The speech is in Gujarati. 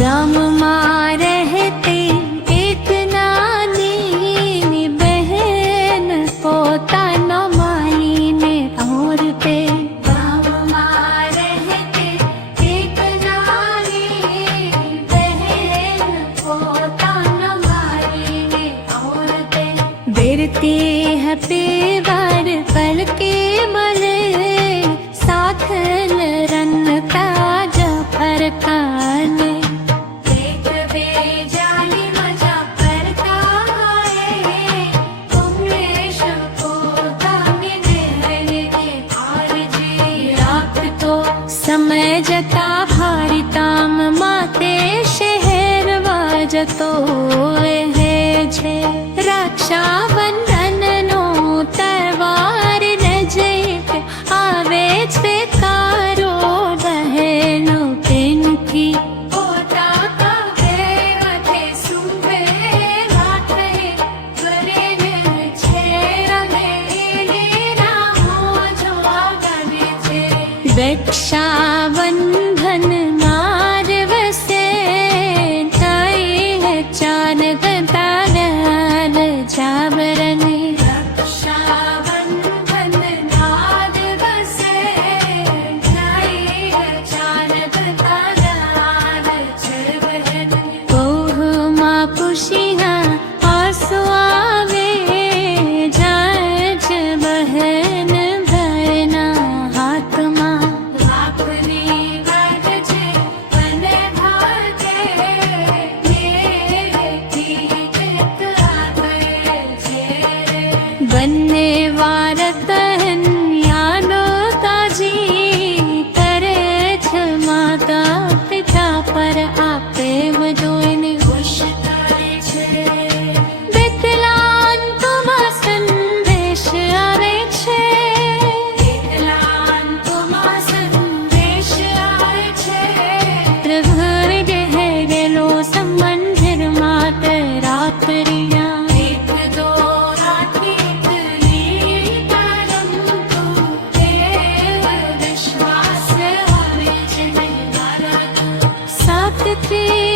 ગામમાં રહેતી એક નાની બહેન પોતાનો માઈને ઓરતે. ગામમાં રહેતી એક નાની બહેન પોતાનો માઈને ઓરતે. बेरती है पेवर पल के मले साथ रन ताजा पर काले. एक बेजाली मजा करता है उमेश को दामिने के आरजी. रात तो समय जता भारी ताम माते शहर वाजतो है छे. रक्षाबंधनનો તહેવાર નજીક આવે છે કારો બહેનો પ્રેમથી પોતા કહેવતે સુવે રાત્રે કરીને છે રમે રામો જોવા ગમે છે. રક્ષાબંધન માર વસે થાય ચાન તારા જાબરની. રક્ષાબંધન નાદ વસે જાય ચાનદ તારા જાબરની. બહુમાં ખુશીના આંસુ આવે જાય છે બહેન ભાઈના હાથમાં. લાખની વાત છે મને ભાગે બંને વાર તહન યાદો તાજી કરે છે માતા પિતા પર આપે જોઈને ખુશ થાય છે. બેતલાંતમાં સંદેશ આવે છે. બેતલાંતમાં સંદેશ આવે છે. ઘર ગહેરેલો સંબંધ માત રાત્રિયા. સાતથી